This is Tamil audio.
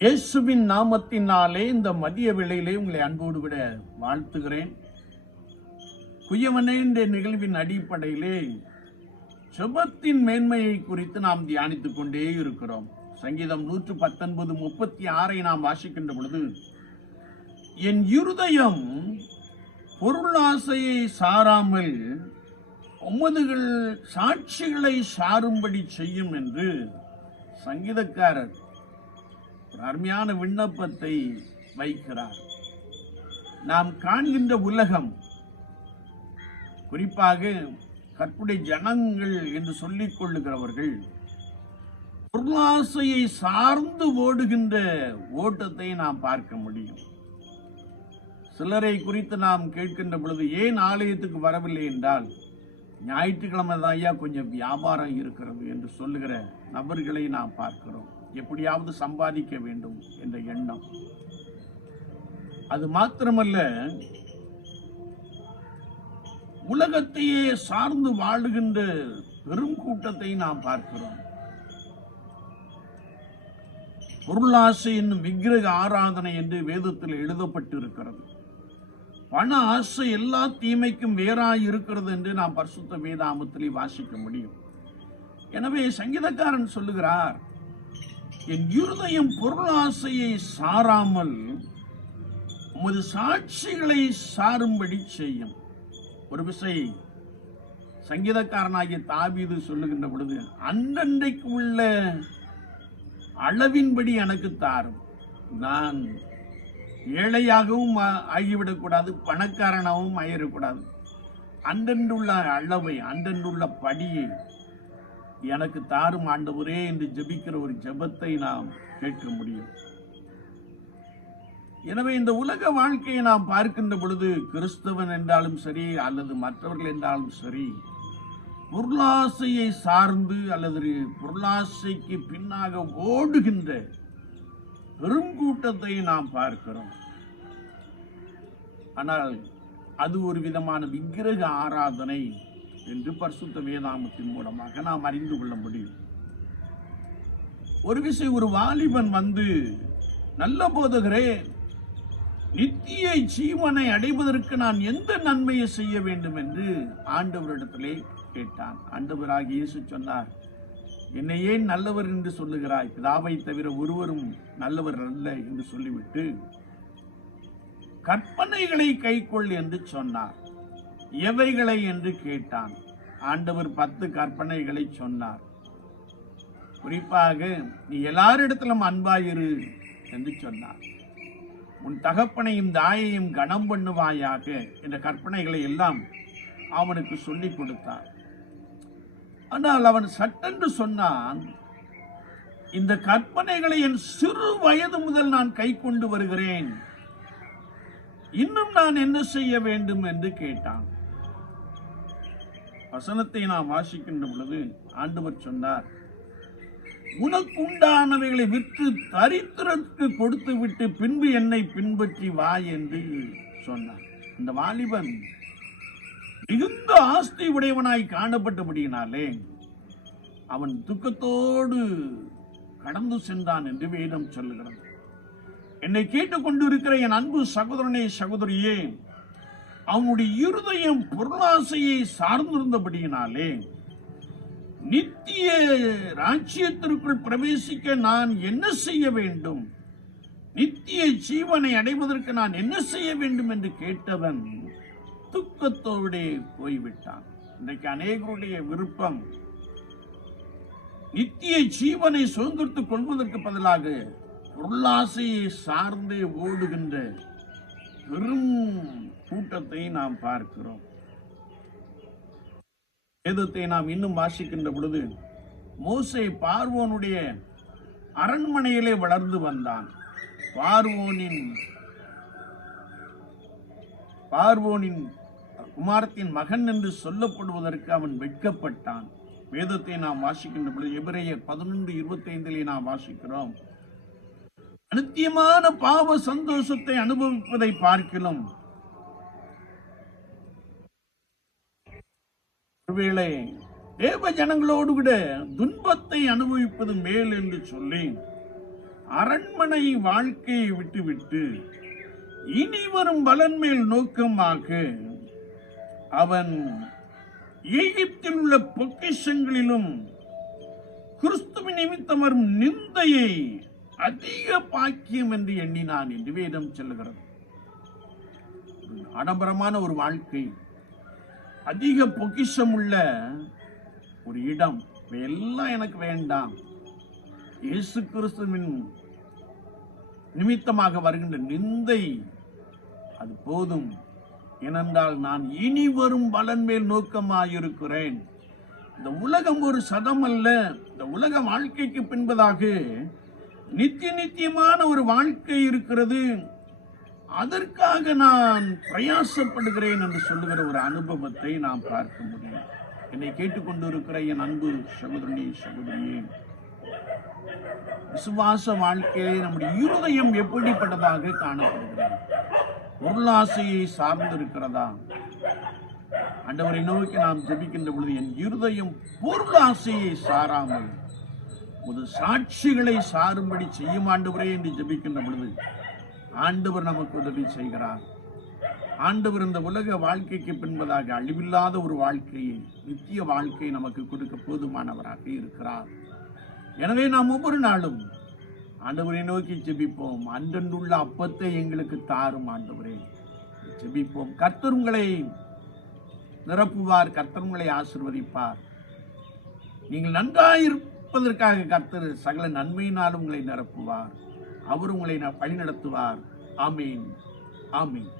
இயேசுவின் நாமத்தினாலே இந்த மதிய வேளையிலே உங்களை அன்போடு விட வாழ்த்துகிறேன். குயவனே என்ற நிகழ்வின் அடிப்படையிலே செபத்தின் மேன்மையை குறித்து நாம் தியானித்துக் கொண்டே இருக்கிறோம். சங்கீதம் நூற்று பத்தொன்பது முப்பத்தி ஆறை நாம் வாசிக்கின்ற பொழுது என் இருதயம் பொருளாசையை சாராமல் உமதுகள் சாட்சிகளை சாரும்படி செய்யும் என்று சங்கீதக்காரர் ஒரு அருமையான விண்ணப்பத்தை வைக்கிறார். நாம் காண்கின்ற உலகம் குறிப்பாக கற்புடைய ஜனங்கள் என்று சொல்லிக் கொள்ளுகிறவர்கள் பொருளாசையை சார்ந்து ஓடுகின்ற ஓட்டத்தை நாம் பார்க்க முடியும். சிலரை குறித்து நாம் கேட்கின்ற பொழுது ஏன் ஆலயத்துக்கு வரவில்லை என்றால் ஞாயிற்றுக்கிழமை தான் ஐயா கொஞ்சம் வியாபாரம் இருக்கிறது என்று சொல்லுகிற நபர்களை நாம் பார்க்கிறோம். எப்படியாவது சம்பாதிக்க வேண்டும் என்ற எண்ணம். அது மாத்திரமல்ல உலகத்தையே சார்ந்து வாழுகின்ற பெரும் கூட்டத்தை நாம் பார்க்கிறோம். பொருளாசை என்னும் விக்கிரக ஆராதனை என்று வேதத்தில் எழுதப்பட்டு இருக்கிறது பண ஆசை எல்லா தீமைக்கும் வேறாய் இருக்கிறது என்று நாம் பரிசுத்த வேதாமத்திலே வாசிக்க முடியும். எனவே சங்கீதக்காரன் சொல்லுகிறார் என் இருதயம் பொருளாசையை சாராமல் உமது சாட்சிகளை சாரும்படி செய்யும். ஒரு விசை சங்கீதக்காரனாகிய தாபீது சொல்லுகின்ற பொழுது அன்றன்றைக்கு உள்ள அளவின்படி எனக்கு தாரும். நான் ஏழையாகவும் ஆகிவிடக்கூடாது பணக்காரனாகவும் ஆகிடக்கூடாது அன்றென்றுள்ள அளவை அன்றென்றுள்ள படியை எனக்கு தாரும் ஆண்டவரே என்று ஜெபிக்கிற ஒரு ஜெபத்தை நாம் கேட்க முடியும். எனவே இந்த உலக வாழ்க்கையை நாம் பார்க்கின்ற பொழுது கிறிஸ்தவன் என்றாலும் சரி அல்லது மற்றவர்கள் என்றாலும் சரி பொருளாசையை சார்ந்து அல்லது பொருளாசைக்கு பின்னாக ஓடுகின்ற பெருங்கூட்டத்தை நாம் பார்க்கிறோம். ஆனால் அது ஒரு விதமான விக்கிரக ஆராதனை என்று பரிசுத்த வேதாமத்தின் மூலமாக நாம் அறிந்து கொள்ள முடியும். ஒரு விஷயம் ஒரு வாலிபன் வந்து நல்ல போதகரே நித்திய ஜீவனை அடைவதற்கு நான் எந்த நன்மையை செய்ய வேண்டும்? என்று ஆண்டவரிடத்திலே கேட்டான். ஆண்டவராக இயேசு சொன்னார் என்னை ஏன் நல்லவர் என்று சொல்லுகிறாய்? பிதாவை தவிர ஒருவரும் நல்லவர் அல்ல என்று சொல்லிவிட்டு கற்பனைகளை கைக்கொள் என்று சொன்னார். எவைகளை என்று கேட்டான். ஆண்டவர் பத்து கற்பனைகளை சொன்னார். குறிப்பாக நீ எல்லாரிடத்திலும் அன்பாயிரு என்று சொன்னார். உன் தகப்பனையும் தாயையும் கனம் பண்ணுவாயாக என்ற கற்பனைகளை எல்லாம் அவனுக்கு சொல்லிக் கொடுத்தார். ஆனால் அவன் சட்டென்று சொன்னான் இந்த கற்பனைகளை என் சிறு வயது முதல் நான் கை கொண்டு வருகிறேன். இன்னும் நான் என்ன செய்ய வேண்டும்? என்று கேட்டான். வசனத்தை நாம் வாசிக்கின்ற பொழுது ஆண்டவர் சொன்னார் உனக்குண்டானவைகளை விற்று தரித்திரத்துக்கு கொடுத்து விட்டு பின்பு என்னை பின்பற்றி வா என்று சொன்னார். அந்த வாலிபன் மிகுந்த ஆஸ்தி உடையவனாய் காணப்பட்டபடியினாலே அவன் துக்கத்தோடு கடந்து சென்றான் என்று வேதம் சொல்லுகிறது. என்னை கேட்டுக்கொண்டிருக்கிற என் அன்பு சகோதரனே சகோதரியே அவனுடைய இருதயம் பொருளாசையை சார்ந்திருந்தபடியினாலே நித்திய ராஜ்யத்திற்குள் பிரவேசிக்க நான் என்ன செய்ய வேண்டும்? நித்திய ஜீவனை அடைவதற்கு நான் என்ன செய்ய வேண்டும் என்று கேட்டவன் துக்கத்தோடே போய்விட்டான். இன்றைக்கு அநேகருடைய விருப்பம் நித்திய ஜீவனை சுதந்திரத்துக் கொள்வதற்கு பதிலாக பொருளாசையை சார்ந்தே ஓடுகின்ற பெரும் கூட்டத்தை நாம் பார்க்கிறோம். வேதத்தை நாம் இன்னும் வாசிக்கின்ற பொழுது மோசை பார்வோனுடைய அரண்மனையிலே வளர்ந்து வந்தான். பார்வோனின் பார்வோனின் குமாரத்தின் மகன் என்று சொல்லப்படுவதற்கு அவன் வெட்கப்பட்டான். வேதத்தை நாம் வாசிக்கின்ற பொழுது எபிரேயர் பதினொன்று இருபத்தைந்திலே நாம் வாசிக்கிறோம். அனித்தியமான பாவ சந்தோஷத்தை அனுபவிப்பதை பார்க்கலாம் ஒருவேளை தேவ ஜனங்களோடு கூட துன்பத்தை அனுபவிப்பது மேல் என்று சொல்லி அரண்மனை வாழ்க்கையை விட்டுவிட்டு இனி வரும் பலன் மேல் நோக்கமாக அவன் எகிப்தில் உள்ள பொக்கிஷங்களிலும் கிறிஸ்துவ நிமித்தம் வரும் நிந்தையை அதிக பாக்கியம் என்று எண்ணினான் என்று வேதம் சொல்லுகிறது. ஒரு ஆடம்பரமான ஒரு வாழ்க்கை அதிக பொக்கிஷம் உள்ள ஒரு இடம் இவையெல்லாம் எனக்கு வேண்டாம். இயேசு கிறிஸ்துவின் நிமித்தமாக வருகின்ற நிந்தை அது போதும். ஏனென்றால் நான் இனி வரும் பலன் மேல் நோக்கமாயிருக்கிறேன். இந்த உலகம் ஒரு சதம் அல்ல இந்த உலக வாழ்க்கைக்கு பின்பதாக நித்திய நித்தியமான ஒரு வாழ்க்கை இருக்கிறது. அதற்காக நான் பிரயாசப்படுகிறேன் என்று சொல்லுகிற ஒரு அனுபவத்தை நாம் பார்க்க முடியும். என்னை கேட்டுக்கொண்டிருக்கிற என் அன்பு சகோதரனே சகோதரியே விசுவாச வாழ்க்கையை நம்முடைய இருதயம் எப்படிப்பட்டதாக காணப்படுகிறது? பொருளாசையை சார்ந்திருக்கிறதா? அண்டவரை நோக்கி நாம் ஜெபிக்கின்ற பொழுது என் இருதயம் பொருளாசையை சாராமல் ஒரு சாட்சிகளை சாரும்படி செய்யும் ஆண்டவரே என்று ஜெபிக்கின்ற பொழுது ஆண்டவர் நமக்கு உதவி செய்கிறார். ஆண்டவர் இந்த உலக வாழ்க்கைக்கு பின்பதாக அழிவில்லாத ஒரு வாழ்க்கையை நித்திய வாழ்க்கையை நமக்கு கொடுக்க போதுமானவராக இருக்கிறார். எனவே நாம் ஒவ்வொரு நாளும் ஆண்டவரை நோக்கி ஜெபிப்போம். அன்றன்றுள்ள அப்பத்தை எங்களுக்கு தாரும் ஆண்டவரே. ஜெபிப்போம். கர்த்தருங்களை நிரப்புவார் கர்த்தருங்களை ஆசிர்வதிப்பார். நீங்கள் நன்றாயிருப்பதற்காக கர்த்தர் சகல நன்மையினாலும் உங்களை நிரப்புவார். அவர் உங்களை வழிநடத்துவார். ஆமீன். ஆமீன்.